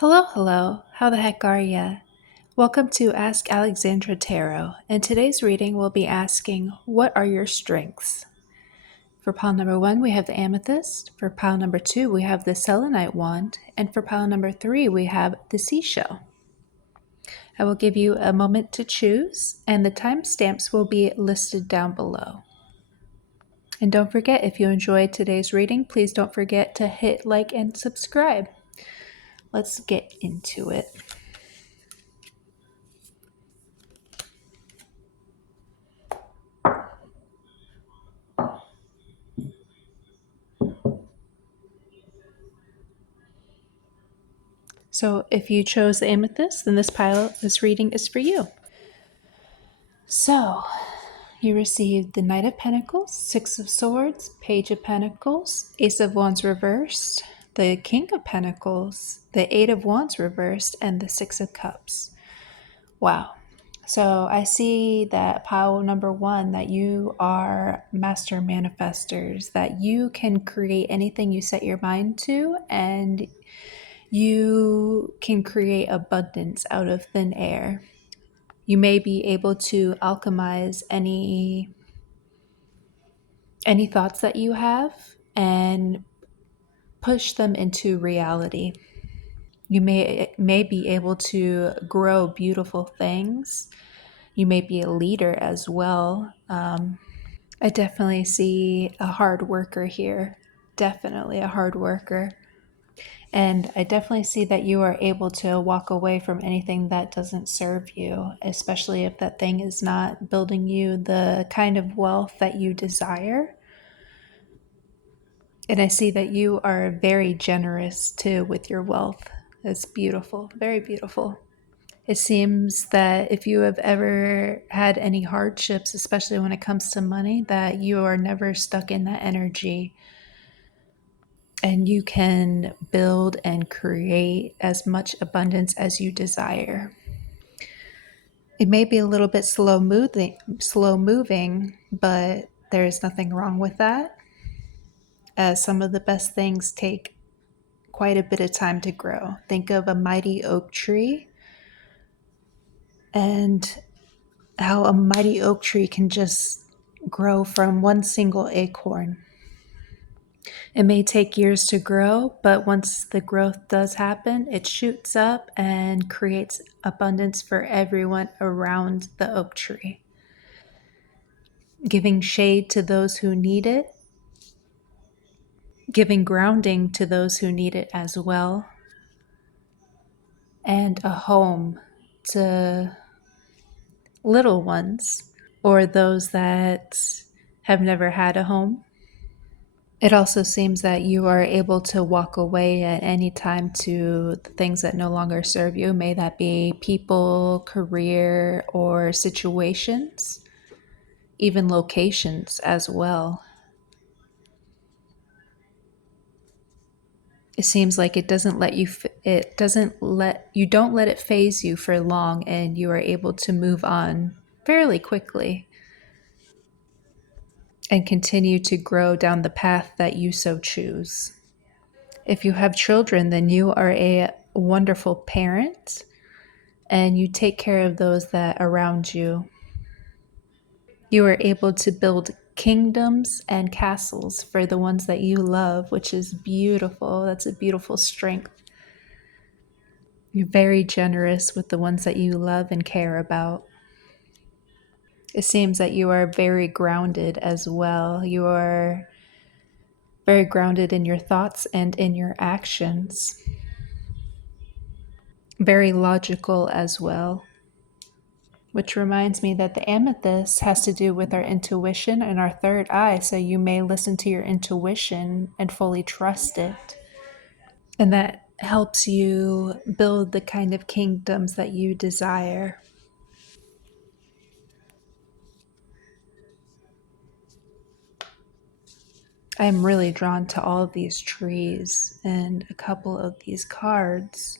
Hello, hello. How the heck are ya? Welcome to Ask Alexandra Tarot. And today's reading will be asking, what are your strengths? For pile number 1, we have the amethyst. For pile number 2, we have the selenite wand. And for pile number 3, we have the seashell. I will give you a moment to choose, and the timestamps will be listed down below. And don't forget, if you enjoyed today's reading, please don't forget to hit like and subscribe. Let's get into it. So if you chose the amethyst, then this reading is for you. So you received the Knight of Pentacles, Six of Swords, Page of Pentacles, Ace of Wands reversed, the King of Pentacles, the Eight of Wands reversed, and the Six of Cups. Wow. So I see that pile number 1, that you are master manifestors, that you can create anything you set your mind to, and you can create abundance out of thin air. You may be able to alchemize any thoughts that you have and push them into reality. You may be able to grow beautiful things. You may be a leader as well. I definitely see a hard worker here. Definitely a hard worker. And I definitely see that you are able to walk away from anything that doesn't serve you, especially if that thing is not building you the kind of wealth that you desire. And I see that you are very generous too with your wealth. It's beautiful, very beautiful. It seems that if you have ever had any hardships, especially when it comes to money, that you are never stuck in that energy, and you can build and create as much abundance as you desire. It may be a little bit slow moving, but there is nothing wrong with that, as some of the best things take quite a bit of time to grow. Think of a mighty oak tree and how a mighty oak tree can just grow from one single acorn. It may take years to grow, but once the growth does happen, it shoots up and creates abundance for everyone around the oak tree, giving shade to those who need it, giving grounding to those who need it as well, and a home to little ones or those that have never had a home. It also seems that you are able to walk away at any time to the things that no longer serve you. May that be people, career, or situations, even locations as well. It seems like it doesn't let you you don't let it phase you for long, and you are able to move on fairly quickly and continue to grow down the path that you so choose. If you have children, then you are a wonderful parent and you take care of those that around you. You are able to build kingdoms and castles for the ones that you love, which is beautiful. That's a beautiful strength. You're very generous with the ones that you love and care about. It seems that you are very grounded as well. You are very grounded in your thoughts and in your actions. Very logical as well. Which reminds me that the amethyst has to do with our intuition and our third eye, so you may listen to your intuition and fully trust it. And that helps you build the kind of kingdoms that you desire. I am really drawn to all of these trees and a couple of these cards.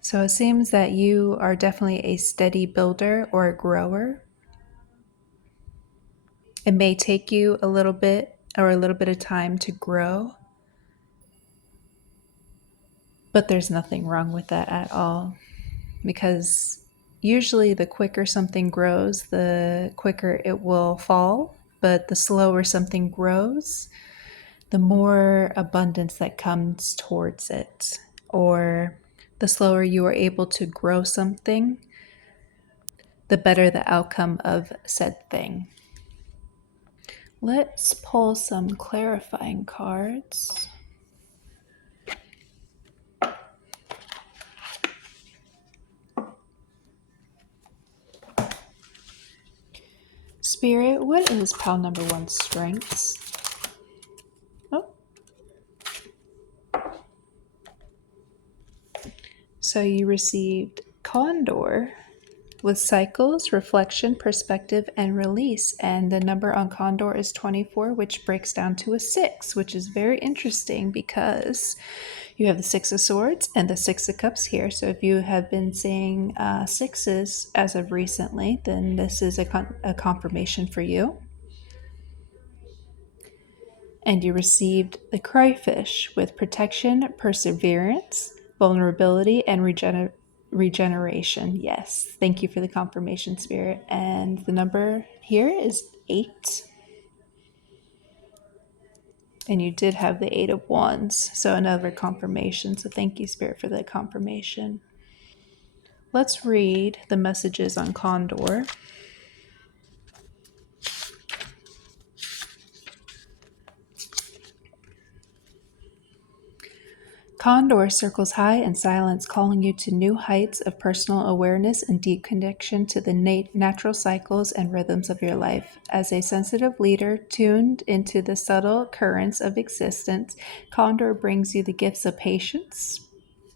So it seems that you are definitely a steady builder or a grower. It may take you a little bit of time to grow, But there's nothing wrong with that at all, because usually the quicker something grows, the quicker it will fall. But the slower something grows, the more abundance that comes towards it. Or the slower you are able to grow something, the better the outcome of said thing. Let's pull some clarifying cards. Spirit, what is pile number one's strengths? Oh, so you received Condor with cycles, reflection, perspective, and release. And the number on Condor is 24, which breaks down to a 6, which is very interesting because you have the Six of Swords and the Six of Cups here. So if you have been seeing sixes as of recently, then this is a confirmation for you. And you received the Crayfish with protection, perseverance, vulnerability, and regeneration. Yes, thank you for the confirmation, Spirit. And the number here is 8. And you did have the 8 of Wands, so another confirmation. So thank you, Spirit, for the confirmation. Let's read the messages on Condor. Condor circles high in silence, calling you to new heights of personal awareness and deep connection to the natural cycles and rhythms of your life. As a sensitive leader tuned into the subtle currents of existence, Condor brings you the gifts of patience,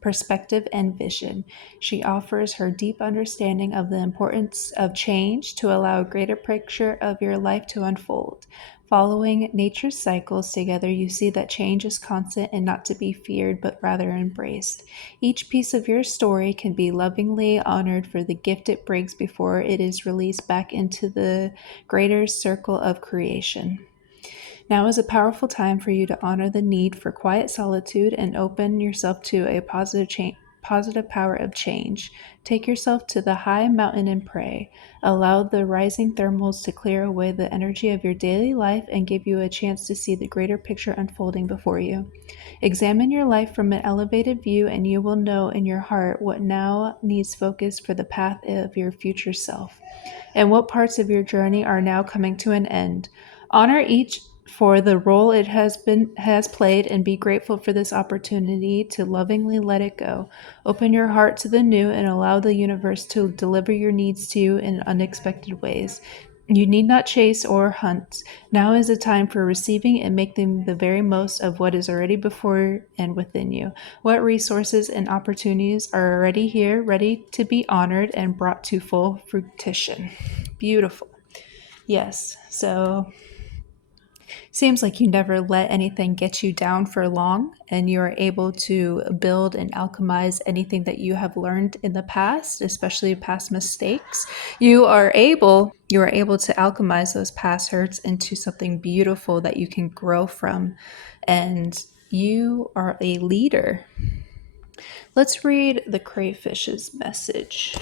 perspective, and vision. She offers her deep understanding of the importance of change to allow a greater picture of your life to unfold. Following nature's cycles together, you see that change is constant and not to be feared, but rather embraced. Each piece of your story can be lovingly honored for the gift it brings before it is released back into the greater circle of creation. Now is a powerful time for you to honor the need for quiet solitude and open yourself to a positive power of change. Take yourself to the high mountain and pray. Allow the rising thermals to clear away the energy of your daily life and give you a chance to see the greater picture unfolding before you. Examine your life from an elevated view, and you will know in your heart what now needs focus for the path of your future self, and what parts of your journey are now coming to an end. Honor each for the role it has played, and be grateful for this opportunity to lovingly let it go. Open your heart to the new and allow the universe to deliver your needs to you in unexpected ways. You need not chase or hunt. Now is a time for receiving and making the very most of what is already before and within you. What resources and opportunities are already here, ready to be honored and brought to full fruition. Beautiful. Yes. So seems like you never let anything get you down for long, and you are able to build and alchemize anything that you have learned in the past, especially past mistakes. You are able to alchemize those past hurts into something beautiful that you can grow from, and you are a leader. Let's read the crayfish's message.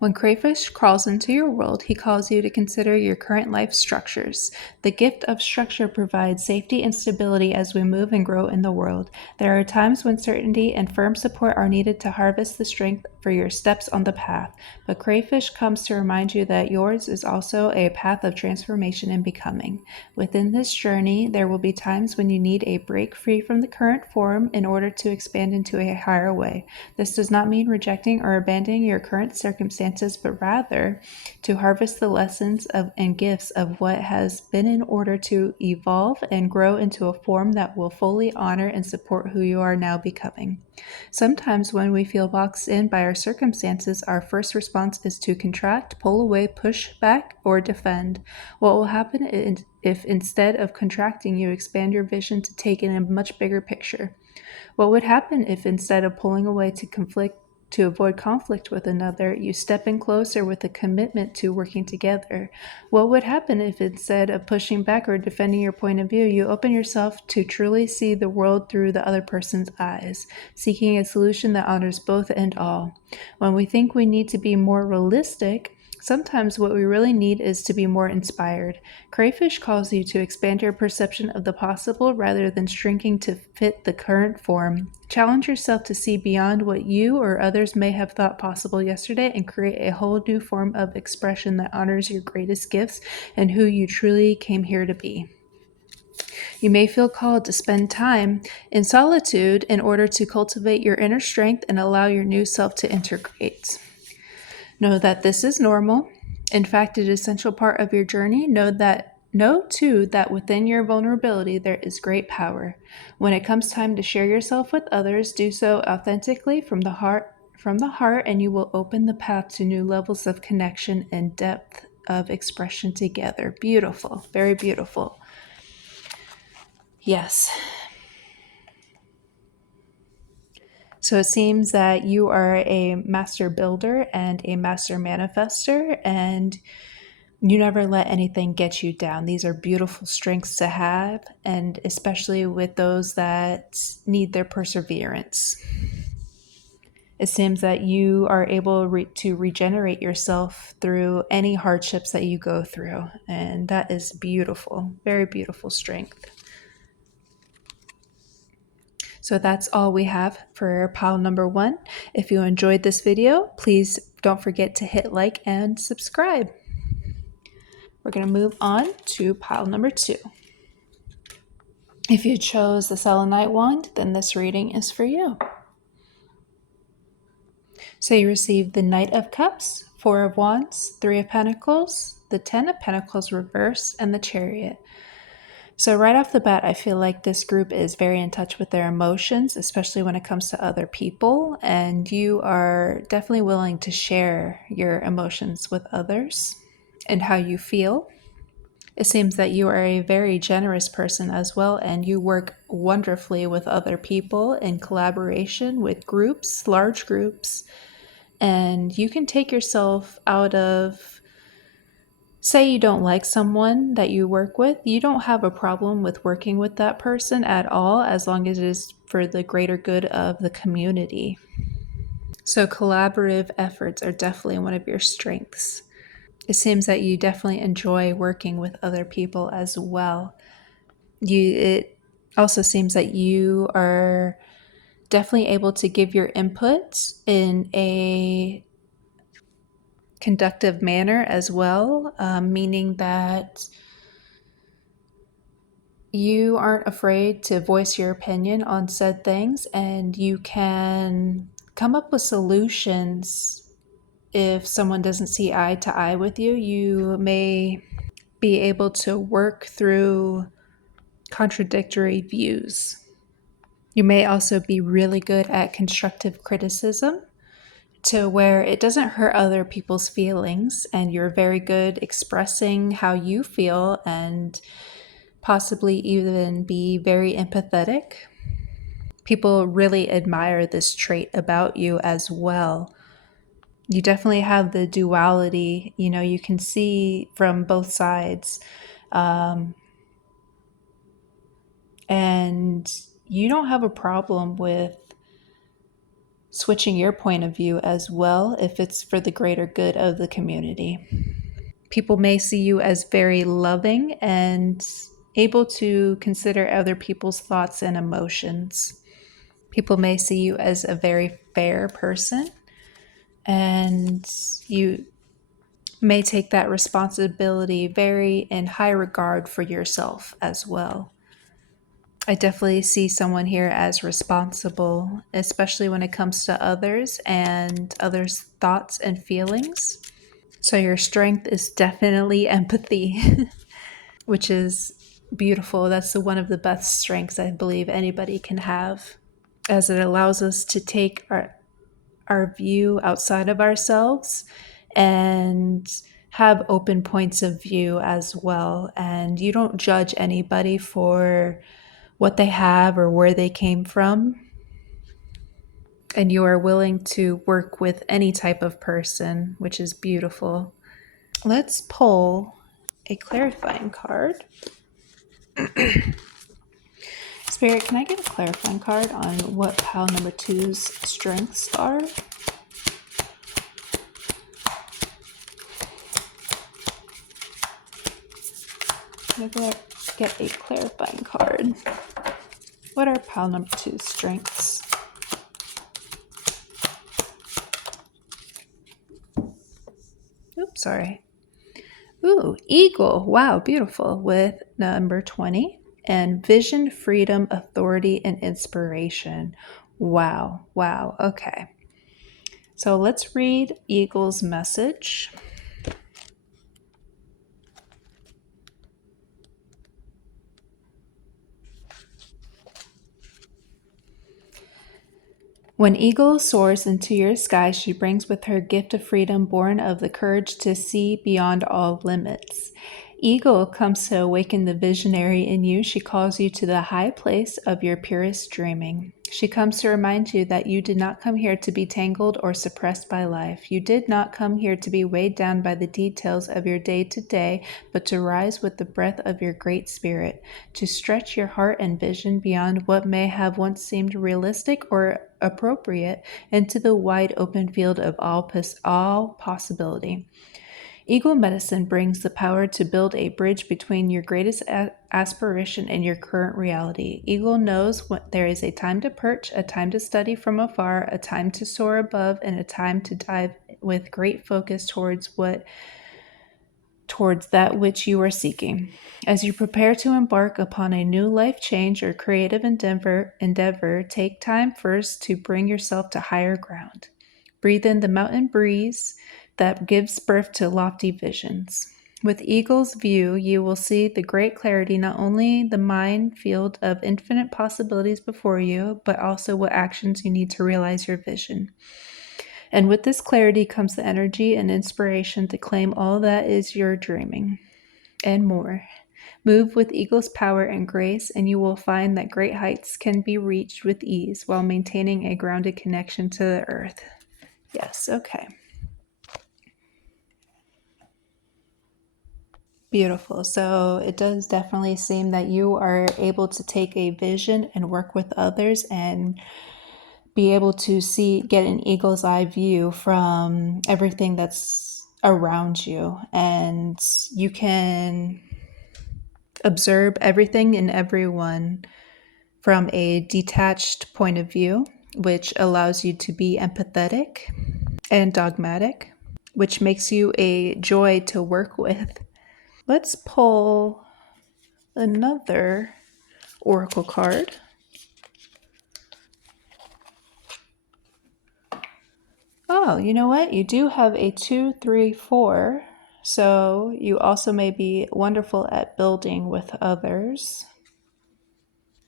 When crayfish crawls into your world, he calls you to consider your current life structures. The gift of structure provides safety and stability as we move and grow in the world. There are times when certainty and firm support are needed to harvest the strength for your steps on the path, but crayfish comes to remind you that yours is also a path of transformation and becoming. Within this journey, there will be times when you need a break free from the current form in order to expand into a higher way. This does not mean rejecting or abandoning your current circumstances, but rather to harvest the lessons and gifts of what has been in order to evolve and grow into a form that will fully honor and support who you are now becoming. Sometimes when we feel boxed in by our circumstances, our first response is to contract, pull away, push back, or defend. What will happen if instead of contracting, you expand your vision to take in a much bigger picture? What would happen if instead of pulling away to conflict to avoid conflict with another, you step in closer with a commitment to working together. What would happen if instead of pushing back or defending your point of view, you open yourself to truly see the world through the other person's eyes, seeking a solution that honors both and all? When we think we need to be more realistic, sometimes what we really need is to be more inspired. Crayfish calls you to expand your perception of the possible rather than shrinking to fit the current form. Challenge yourself to see beyond what you or others may have thought possible yesterday and create a whole new form of expression that honors your greatest gifts and who you truly came here to be. You may feel called to spend time in solitude in order to cultivate your inner strength and allow your new self to integrate. Know that this is normal. In fact, it is an essential part of your journey. Know too that within your vulnerability there is great power. When it comes time to share yourself with others, do so authentically from the heart, and you will open the path to new levels of connection and depth of expression together. Beautiful, very beautiful. Yes. So it seems that you are a master builder and a master manifester, and you never let anything get you down. These are beautiful strengths to have, and especially with those that need their perseverance. It seems that you are able to regenerate yourself through any hardships that you go through, and that is beautiful, very beautiful strength. So that's all we have for pile number 1. If you enjoyed this video, please don't forget to hit like and subscribe. We're going to move on to pile number 2. If you chose the selenite wand, then this reading is for you. So you receive the Knight of Cups, 4 of Wands, 3 of Pentacles, the 10 of Pentacles reversed, and the Chariot. So right off the bat, I feel like this group is very in touch with their emotions, especially when it comes to other people, and you are definitely willing to share your emotions with others and how you feel. It seems that you are a very generous person as well, and you work wonderfully with other people in collaboration with groups, large groups, and you can take yourself out of, say you don't like someone that you work with, you don't have a problem with working with that person at all as long as it is for the greater good of the community. So collaborative efforts are definitely one of your strengths. It seems that you definitely enjoy working with other people as well. It also seems that you are definitely able to give your input in a conductive manner as well, meaning that you aren't afraid to voice your opinion on said things, and you can come up with solutions. If someone doesn't see eye to eye with you, you may be able to work through contradictory views. You may also be really good at constructive criticism to where it doesn't hurt other people's feelings, and you're very good expressing how you feel and possibly even be very empathetic. People really admire this trait about you as well. You definitely have the duality, you can see from both sides. And you don't have a problem with switching your point of view as well if it's for the greater good of the community. People may see you as very loving and able to consider other people's thoughts and emotions. People may see you as a very fair person, and you may take that responsibility very in high regard for yourself as well. I definitely see someone here as responsible, especially when it comes to others and others' thoughts and feelings. So your strength is definitely empathy, which is beautiful. That's one of the best strengths I believe anybody can have, as it allows us to take our view outside of ourselves and have open points of view as well. And you don't judge anybody for what they have or where they came from. And you are willing to work with any type of person, which is beautiful. Let's pull a clarifying card. Spirit, can I get a clarifying card on what pile number two's strengths are? Can I get a clarifying card? What are pile number two's strengths? Oops, sorry. Ooh, eagle. Wow, beautiful. With number 20. And vision, freedom, authority, and inspiration. Wow, wow. Okay. So let's read Eagle's message. When Eagle soars into your sky, she brings with her gift of freedom born of the courage to see beyond all limits. Eagle comes to awaken the visionary in you. She calls you to the high place of your purest dreaming. She comes to remind you that you did not come here to be tangled or suppressed by life. You did not come here to be weighed down by the details of your day to day, but to rise with the breath of your great spirit, to stretch your heart and vision beyond what may have once seemed realistic or appropriate into the wide open field of all possibility. Eagle medicine brings the power to build a bridge between your greatest aspiration and your current reality. Eagle knows when there is a time to perch, a time to study from afar, a time to soar above, and a time to dive with great focus towards that which you are seeking. As you prepare to embark upon a new life change or creative endeavor, take time first to bring yourself to higher ground. Breathe in the mountain breeze that gives birth to lofty visions. With Eagle's view, you will see the great clarity, not only the minefield of infinite possibilities before you, but also what actions you need to realize your vision. And with this clarity comes the energy and inspiration to claim all that is your dreaming and more. Move with Eagle's power and grace, and you will find that great heights can be reached with ease while maintaining a grounded connection to the earth. Yes, okay. Beautiful. So it does definitely seem that you are able to take a vision and work with others and be able to get an eagle's eye view from everything that's around you. And you can observe everything and everyone from a detached point of view, which allows you to be empathetic and dogmatic, which makes you a joy to work with. Let's pull another oracle card. Oh, you know what? You do have a 2, 3, 4. So you also may be wonderful at building with others,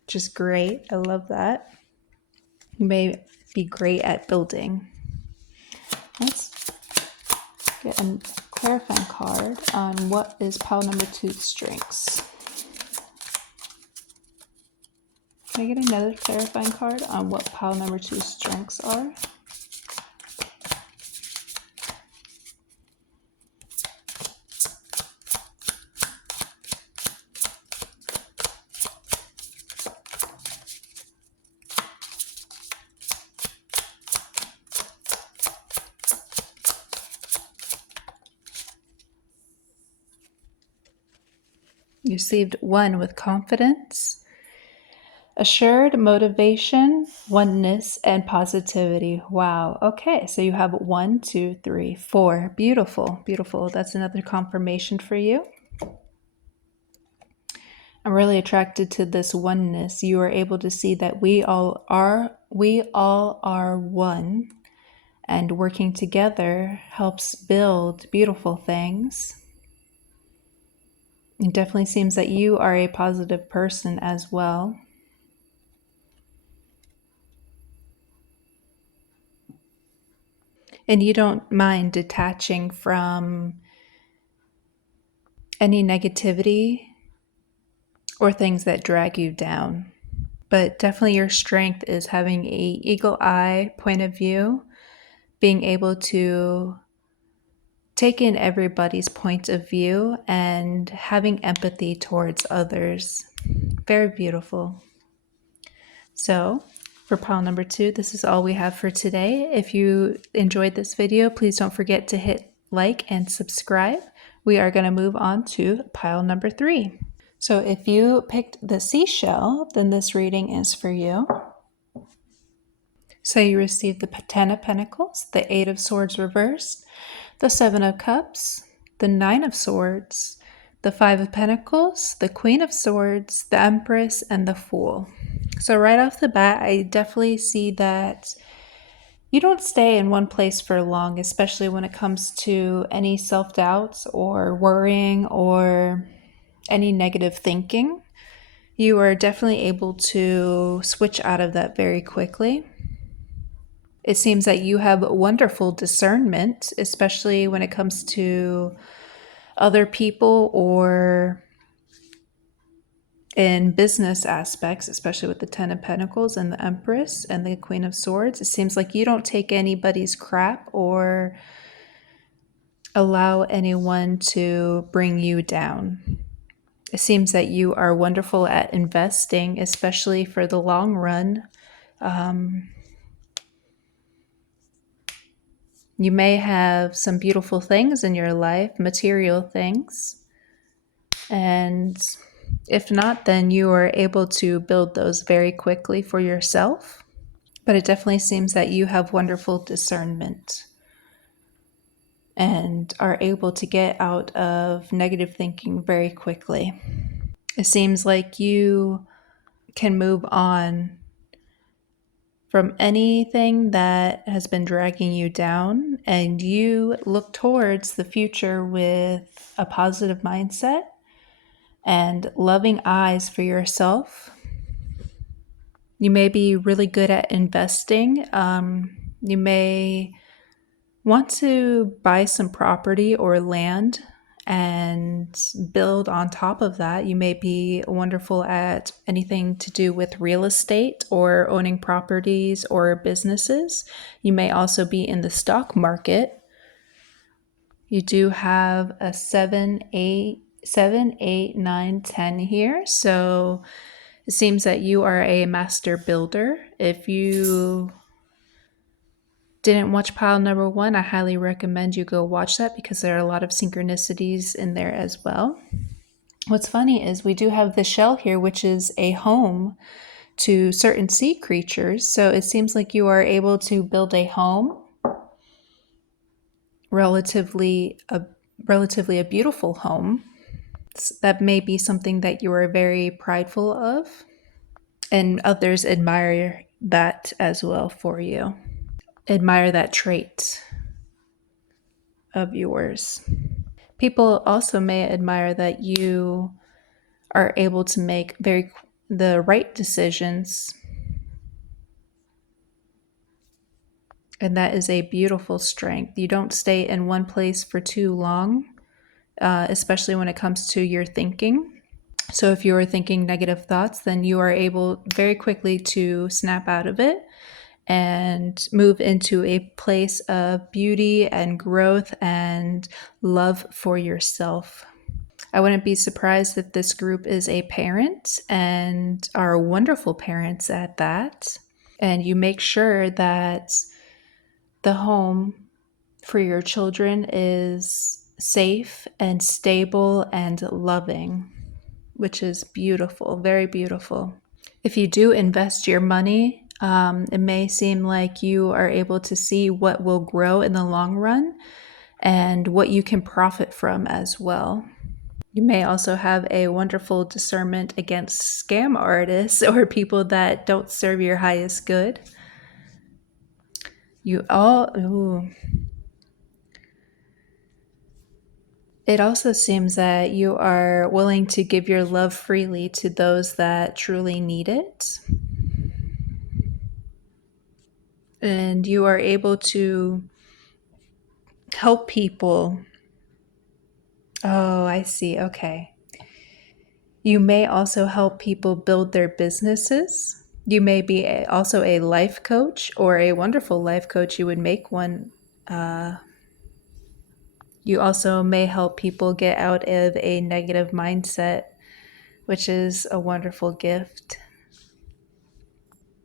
which is great. I love that. You may be great at building. Let's get a clarifying card on what is pile number 2's strengths. Can I get another clarifying card on what pile number 2's strengths are? You received 1 with confidence, assured motivation, oneness, and positivity. Wow. Okay. So you have 1, 2, 3, 4. Beautiful. Beautiful. That's another confirmation for you. I'm really attracted to this oneness. You are able to see that we all are one, and working together helps build beautiful things. It definitely seems that you are a positive person as well. And you don't mind detaching from any negativity or things that drag you down. But definitely your strength is having a eagle eye point of view, being able to take in everybody's point of view and having empathy towards others. Very beautiful. So, for pile number 2, this is all we have for today. If you enjoyed this video, please don't forget to hit like and subscribe. We are going to move on to pile number 3. So, if you picked the seashell, then this reading is for you. So, you received the Ten of Pentacles, the Eight of Swords reversed, the Seven of Cups, the Nine of Swords, the Five of Pentacles, the Queen of Swords, the Empress, and the Fool. So right off the bat, I definitely see that you don't stay in one place for long, especially when it comes to any self-doubts or worrying or any negative thinking. You are definitely able to switch out of that very quickly. It seems that you have wonderful discernment, especially when it comes to other people or in business aspects, especially with the Ten of Pentacles and the Empress and the Queen of Swords. It seems like you don't take anybody's crap or allow anyone to bring you down. It seems that you are wonderful at investing, especially for the long run. You may have some beautiful things in your life, material things, and if not, then you are able to build those very quickly for yourself. But it definitely seems that you have wonderful discernment and are able to get out of negative thinking very quickly. It seems like you can move on from anything that has been dragging you down, and you look towards the future with a positive mindset and loving eyes for yourself. You may be really good at investing. You may want to buy some property or land and build on top of that. You may be wonderful at anything to do with real estate or owning properties or businesses. You may also be in the stock market. You do have a 7, 8, 9, 10 here. So it seems that you are a master builder. If you didn't watch pile number 1, I highly recommend you go watch that because there are a lot of synchronicities in there as well. What's funny is we do have the shell here, which is a home to certain sea creatures. So it seems like you are able to build a home, relatively a beautiful home. That may be something that you are very prideful of, and others admire that as well for you. Admire that trait of yours. People also may admire that you are able to make the right decisions. And that is a beautiful strength. You don't stay in one place for too long, especially when it comes to your thinking. So if you are thinking negative thoughts, then you are able very quickly to snap out of it and move into a place of beauty and growth and love for yourself. I wouldn't be surprised if this group is a parent and are wonderful parents at that. And you make sure that the home for your children is safe and stable and loving, which is beautiful, very beautiful. If you do invest your money, it may seem like you are able to see what will grow in the long run and what you can profit from as well. You may also have a wonderful discernment against scam artists or people that don't serve your highest good. It also seems that you are willing to give your love freely to those that truly need it. And you are able to help people. Oh, I see. Okay. You may also help people build their businesses. You may be also a life coach or a wonderful life coach. You would make one. You also may help people get out of a negative mindset, which is a wonderful gift.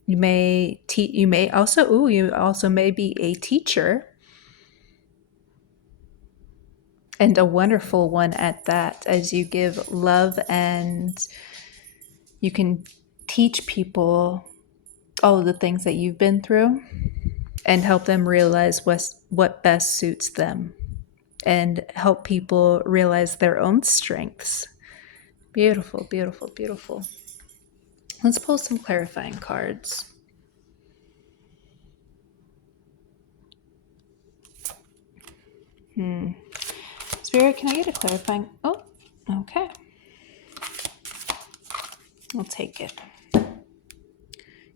You may you also may be a teacher, and a wonderful one at that, as you give love and you can teach people all of the things that you've been through and help them realize what best suits them and help people realize their own strengths. Beautiful, beautiful, beautiful. Let's pull some clarifying cards. Spirit, can I get a clarifying? Oh, okay. I'll take it.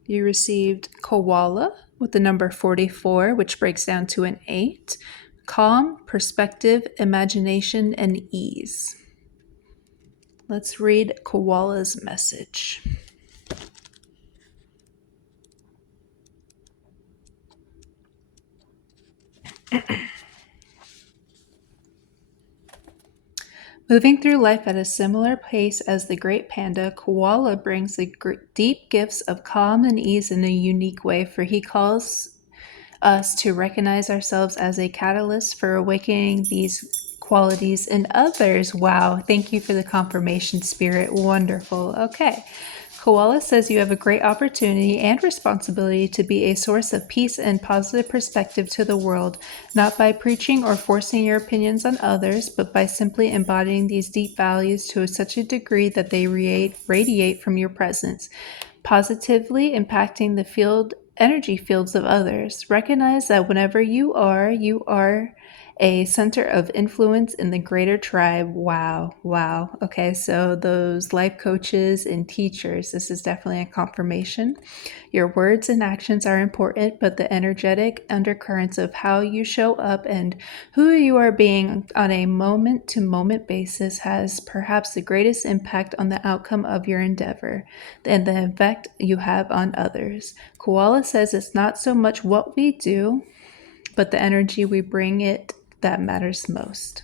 You received koala with the number 44, which breaks down to an 8. Calm, perspective, imagination, and ease. Let's read koala's message. Moving through life at a similar pace as the great panda, koala brings the deep gifts of calm and ease in a unique way, for he calls us to recognize ourselves as a catalyst for awakening these qualities in others. Wow, thank you for the confirmation, Spirit. Wonderful. Okay. Koala says you have a great opportunity and responsibility to be a source of peace and positive perspective to the world, not by preaching or forcing your opinions on others, but by simply embodying these deep values to such a degree that they radiate from your presence, positively impacting the energy fields of others. Recognize that whenever you are a center of influence in the greater tribe. Wow, wow. Okay, so those life coaches and teachers, this is definitely a confirmation. Your words and actions are important, but the energetic undercurrents of how you show up and who you are being on a moment to moment basis has perhaps the greatest impact on the outcome of your endeavor and the effect you have on others. Koala says it's not so much what we do, but the energy we bring it that matters most.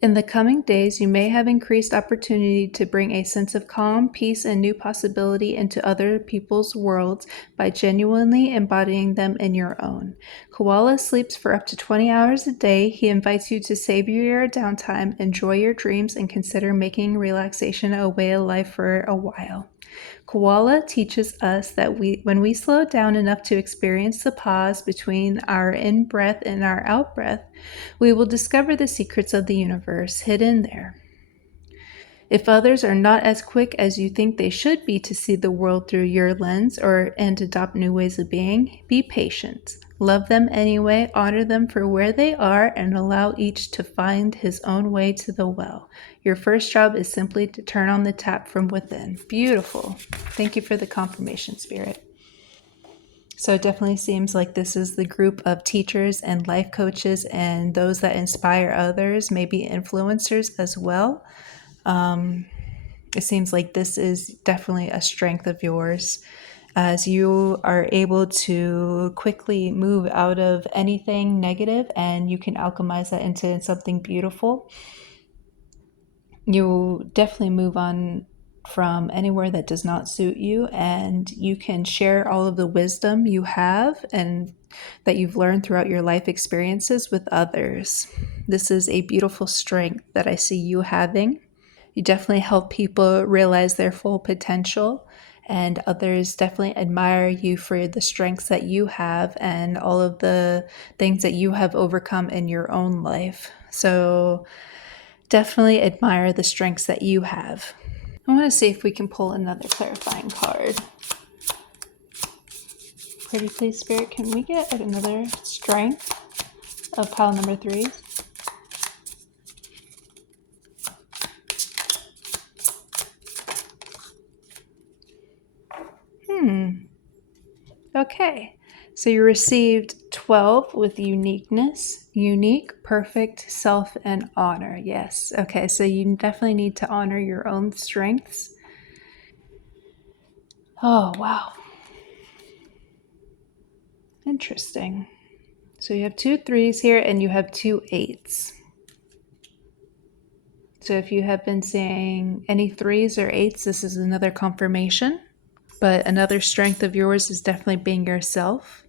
In the coming days, you may have increased opportunity to bring a sense of calm, peace, and new possibility into other people's worlds by genuinely embodying them in your own. Koala sleeps for up to 20 hours a day. He invites you to savor your downtime, enjoy your dreams, and consider making relaxation a way of life for a while. Koala teaches us that when we slow down enough to experience the pause between our in breath and our out breath, we will discover the secrets of the universe hidden there. If others are not as quick as you think they should be to see the world through your lens and adopt new ways of being, be patient. Love them anyway, honor them for where they are, and allow each to find his own way to the well. Your first job is simply to turn on the tap from within. Beautiful. Thank you for the confirmation, Spirit. So it definitely seems like this is the group of teachers and life coaches and those that inspire others, maybe influencers as well. It seems like this is definitely a strength of yours, as you are able to quickly move out of anything negative and you can alchemize that into something beautiful. You definitely move on from anywhere that does not suit you, and you can share all of the wisdom you have and that you've learned throughout your life experiences with others. This is a beautiful strength that I see you having. You definitely help people realize their full potential, and others definitely admire you for the strengths that you have and all of the things that you have overcome in your own life. So definitely admire the strengths that you have. I want to see if we can pull another clarifying card. Pretty please, Spirit, can we get another strength of pile number 3? Okay, so you received 12 with uniqueness, unique, perfect, self, and honor. Yes, okay, so you definitely need to honor your own strengths. Oh, wow. Interesting. So you have 2 3s here and you have 2 8s. So if you have been saying any 3s or 8s, this is another confirmation. But another strength of yours is definitely being yourself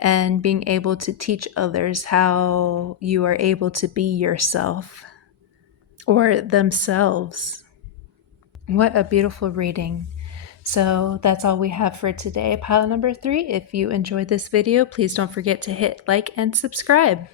and being able to teach others how you are able to be yourself or themselves. What a beautiful reading. So that's all we have for today, pile number 3. If you enjoyed this video, please don't forget to hit like and subscribe.